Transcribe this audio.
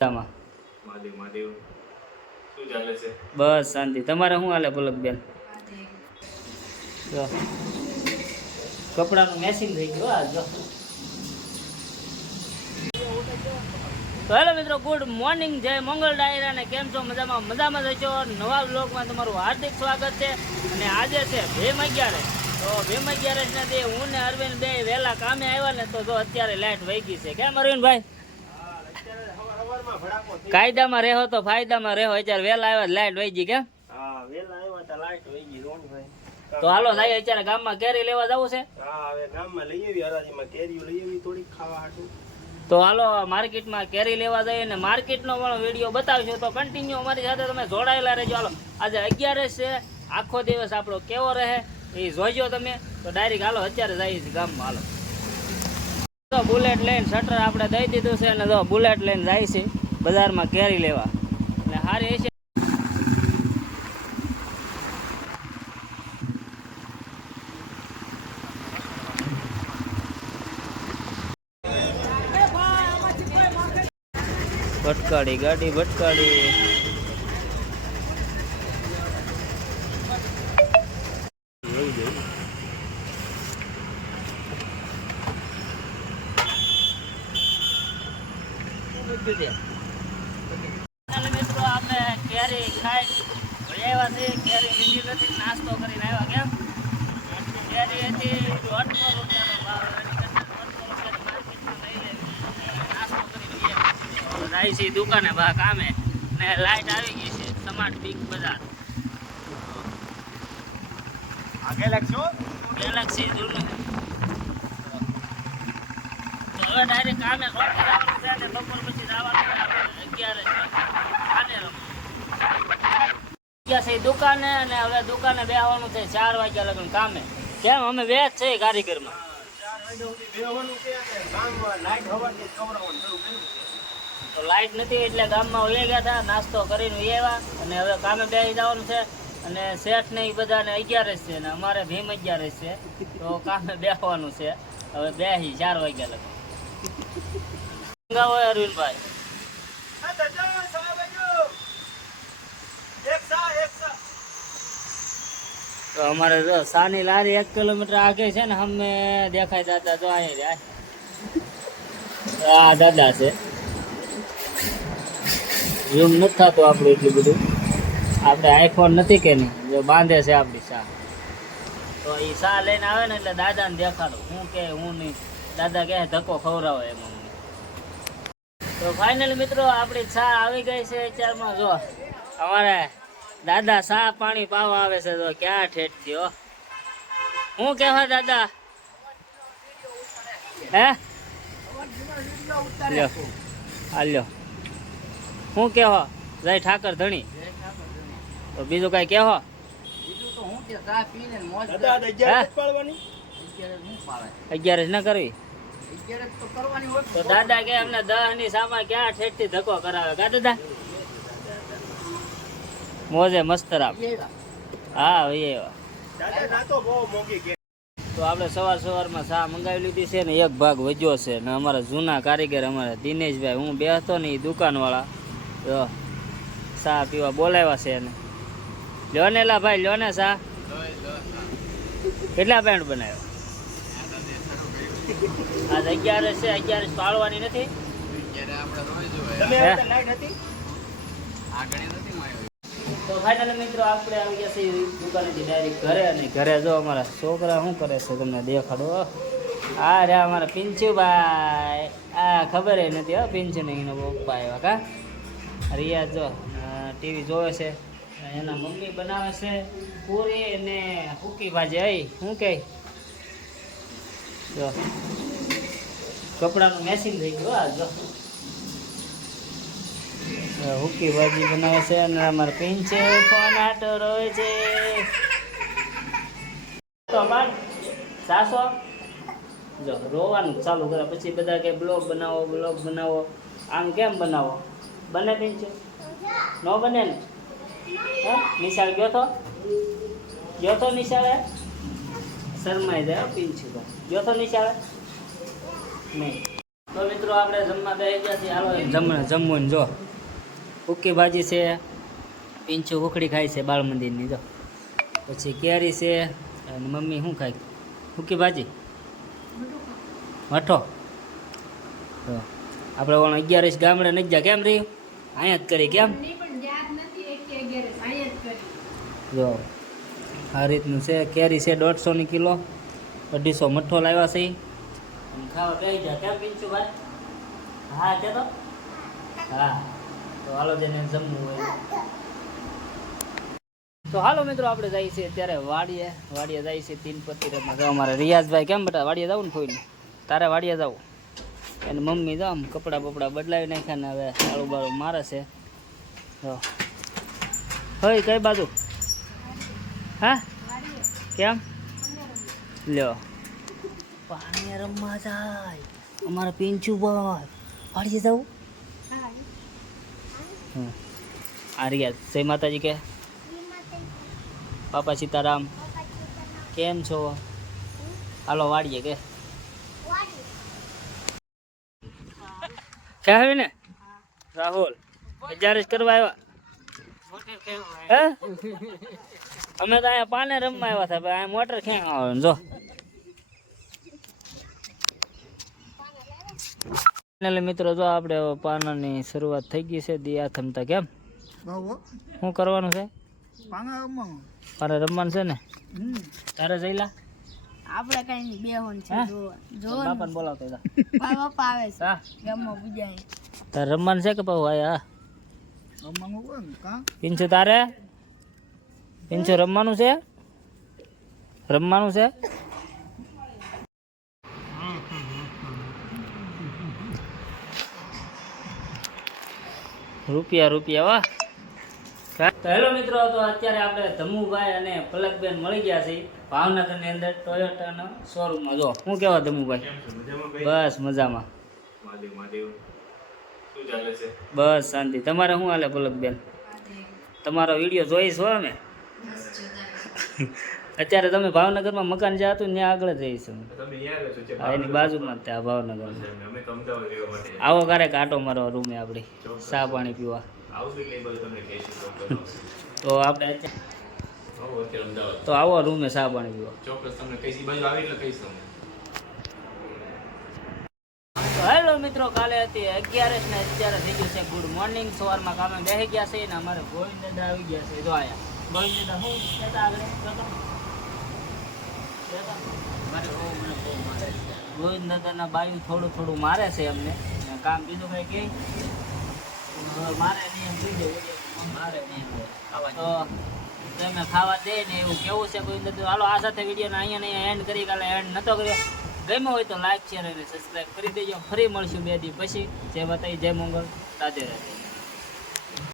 તામાં મહાદેવ મહાદેવ શું ચાલે છે? બસ શાંતિ. તમારે શું હાલે પલકબેન? જો કપડાનું મેચિંગ થઈ ગયું. આ જો તો હેલો મિત્રો, ગુડ મોર્નિંગ, જય મંગળ ડાયરા. ને કેમ છો? મજામાં? મજામાં જશો. નવા બ્લોગમાં તમારું હાર્દિક સ્વાગત છે. અને આજે છે ભીમ 11. તો ભીમ 11 ને દે હું ને અરવિંદ બે વહેલા કામે આવ્યા ને, તો જો અત્યારે લાઈટ વહી ગઈ છે. કેમ અરવિંદભાઈ? કાયદામાં રહો તો ફાયદામાં રહો. અત્યારે વહેલા આવ્યા લાઈટ વહી ગઈ. કેમ? હા, વેલા આવ્યા તા લાઈટ વહી ગઈ રોનભાઈ. તો હાલો જાય અત્યારે ગામમાં કેરી લેવા જવું છે. હા, હવે ગામમાં લઈ આવી, હરાજીમાં કેરીઓ લઈ આવી થોડીક ખાવા હાટું. તો હાલો માર્કેટમાં કેરી લેવા જઈએ ને માર્કેટનો પણ વિડીયો બતાવીશું. તો કન્ટિન્યુ અમારી સાથે તમે જોડાયેલા રહેજો. હાલો આજે 11 છે, આખો દિવસ આપણો કેવો રહે એ જોઈજો તમે. તો ડાયરેક્ટ હાલો અત્યારે જઈએ છીએ ગામમાં. હાલો તો બુલેટ લઈને શટર આપણે દઈ દીધું છે અને જો બુલેટ લઈને જાય છે બજારમાં કેરી લેવા. અને સારી છે. ભટકાડી ગાડી ભટકાડી. મિત્રો આપણે કેરી ખાઈ આવ્યા છે. કેરી લીધી નથી, નાસ્તો કરીને આવ્યા. કેમ? કેરી હતી 150 રૂપિયાનો ભાવ. જાય છે દુકાને બા કામે ને લાઈટ આવી ગઈ છે. સ્માર્ટ બિગ બજાર ગેલેક્સી જૂનું. તો હવે ડાયરેક્ટ કામે રોટી જવાનું છે ને બપોર પછી જવાનું 11 દુકાને. અને હવે દુકાને બેસવાનું છે 4 વાગ્યા લગન કામે. કેમ? અમે વેચ છે કારીગરમાં. તો લાઈટ નથી એટલે ગામમાં લઈ ગયા હતા, નાસ્તો કરીને આવ્યા અને હવે કામે બેસી જવાનું છે. અને શેઠ ને એ બધાને 11 છે ને અમારે ભીમ 11 છે. તો કામે બેસવાનું છે. હવે બેસી 4 વાગ્યા લગન. અરવિંદભાઈ તો અમારે જો સાની લારી 1 કિલોમીટર આગે છે ને, અમે દેખાય દાદા જો અહીંયા આ દાદા છે. ઝૂમ નથી થતું આપણું એટલું બધું. આપણે આઈફોન નથી કે નહીં, જો બાંધે છે આપણી સા. તો એ સા લઈને આવે ને એટલે દાદાને દેખાડું હું કે હું નહીં. દાદા કહે ધક્કો ખવડાવો એમ અમને. તો ફાઇનલી મિત્રો આપણી ચા આવી ગઈ છે અત્યારમાં. જો અમારે દાદા ચા પાણી પાવા આવે છે. તો ક્યાં ઠેઠથી હો. શું કહેવાય દાદા? હે લ્યો હાલ્યો. શું કહેવો? જય ઠાકર ધણી. તો બીજું કઈ કહેવો? 11 ના કરવી તો દાદા કે અમને 10 ની સામા ક્યાં ઠેઠથી ધક્કો કરાવે. કા દાદા મોજે મસ્તરા. હા ભાઈ તો આપણે સવારમાં ચા મંગાવી લીધી છે ને 1 ભાગ વધ્યો છે. ને અમારા જૂના કારીગર અમારા દિનેશભાઈ, હું બેસતો ને એ દુકાનવાળા તો ચા પીવા બોલાવ્યા છે એને. લ્યો ને લા ભાઈ, લ્યો ને ચા. કેટલા પેન્ટ બનાવ્યો? આજ 11 છે. 11 પાળવાની નથી. તો ફાઇનલી મિત્રો આપણે આવી ગયા છીએ દુકાનેથી ડાયરેક્ટ ઘરે. અને ઘરે જો અમારા છોકરા શું કરે છે તમને દેખાડો. આ રે અમારા પિંચુભાઈ. આ ખબર નથી હો પિંચુ ને એનો પપ્પા આવ્યા. કા રિયા જો ટીવી જોવે છે. એના મમ્મી બનાવે છે પૂરી અને હુકી ભાજી. અહીં શું કહે જો કપડાનું મેચિંગ થઈ ગયું. આ જો હુકી ભાજી બનાવે છે. અને અમારે પિંચે ફોન આટો રોવે છે. તો બાર સાસો જો રોવાનું ચાલુ કરે. પછી બધા કે બ્લોગ બનાવો. આમ કેમ બનાવો? બને પિંચે? ન બને ને? હા નિશાળ ગયો તો નિશાળે શરમાઈ જાય પિંચુભાઈ. ગયો તો નિશાળે નહીં. તો મિત્રો આપણે જમવા બેસી ગયા છીએ. હાલો જમવું જો ઉક્કી ભાજી છે, પીંછું ઉખડી ખાય છે બાળ મંદિરની. જો પછી કેરી છે અને મમ્મી શું ખાય? ઉક્કી ભાજી મઠો. તો આપણે ઓણ 11 ગામડે નથી ગયા. કેમ રહ્યું? અહીંયા જ કરી. કેમ? જો આ રીતનું છે. કેરી છે 150 કિલો, 250 મઠ્ઠો લાવ્યા છે. અને ખાવા બેસી જાય. કેમ પીંછું ભાઈ? હા કે તો હા. તો હાલો જઈને જમવું હોય. તો હાલો મિત્રો આપણે જઈએ છીએ અત્યારે વાડીએ જઈએ છીએ 3 પતિ રમવા. જો અમારે રિયાઝભાઈ કેમ બેટા વાડીએ જવું ને કોઈ તારે વાડીએ જવું? અને મમ્મી જો આમ કપડાં બપડા બદલાવી નાખ્યા ને હવે આળું બાળું મારે છે. જો હોય કઈ બાજુ? હા કેમ? લ્યો પાણી રમવા જાય અમારા પીંછું ભાઈ. વાડીએ જવું? આ રિયાઝ જય માતાજી કે બાપા સીતારામ કેમ છો? હાલો વાડીએ કે ક્યાં આવી ને રાહુલ 11 કરવા આવ્યા? હે? અમે તો અહીંયા પાને રમવા આવ્યા હતા. અહીંયા મોટર ક્યાં આવે? જો એટલે મિત્રો જો આપણે પાનાની શરૂઆત થઈ ગઈ છે. દિયા થમતા. કેમ શું કરવાનું છે? પાને રમવાનું છે ને? તારે જઈલા આપણે કઈ નહીં બેહોન છે. જો બાપાને બોલાવતો હતા. બાપા આવે છે હા ગામમાં પૂજાય. તારે રમવાનું છે કે પાછું આયા? રમવાનું હોય ને કા પીંછું તારે? પીંછું રમવાનું છે? રમવાનું છે? રૂપિયા વાહ. તો હેલો મિત્રો, તો અત્યારે આપણે ધમુભાઈ અને પલકબેન મળી ગયા છે ભાવનગરની અંદર ટોયોટાના શોરૂમમાં. જો શું કહેવા ધમુભાઈ? કેમ છો? મજામાં ભાઈ? બસ મજામાં. મહાદેવ શું ચાલે છે? બસ શાંતિ. તમારે શું હાલે પલકબેન? તમારો વિડીયો જોઈશ હો અમે. અત્યારે તમે ભાવનગરમાં મકાન જ્યાં હતું ત્યાં આગળ જ રહીશું. તમે યાર છો છે હા એની બાજુમાં જ ત્યાં ભાવનગર. અમે તો અમદાવાદ રહેવા માટે આવો ક્યારેક આટો મારવા રૂમે આપણી ચા પાણી પીવા. આવશું એટલે એ બધું તમને કહીશું. તો આપણે અત્યારે અમદાવાદ તો આવો રૂમે ચા પાણી પીવા. ચોક્કસ તમને કહીશ. બાજુ આવી એટલે કહીશ તમને. તો હેલો મિત્રો, કાલે હતી 11 ને અત્યારે થઈ ગયું છે ગુડ મોર્નિંગ. સવારમાં કામે બેસી ગયા છે ને અમારે ગોવિંદ દાદા આવી ગયા છે. જો આયા ગોવિંદ દાદા શું કહેતા આગળ ગોવિંદ દાદાના બાયું થોડું મારે છે અમને. કામ બીજું કઈ કે મારે નહીં એમ કહી દે મારે નહીં તો તમે ખાવા દે ને એવું કેવું છે ગોવિંદ દાદા. હાલો આ સાથે વિડીયોને અહીંયા એન્ડ કરી. કાલે એન્ડ નતો કર્યો. ગમ્યો હોય તો લાઈક શેર અને સબસ્ક્રાઈબ કરી દેજો. ફરી મળશું 2 દી પછી. જય માતાજી, જય મંગળ, રાધે રાધે.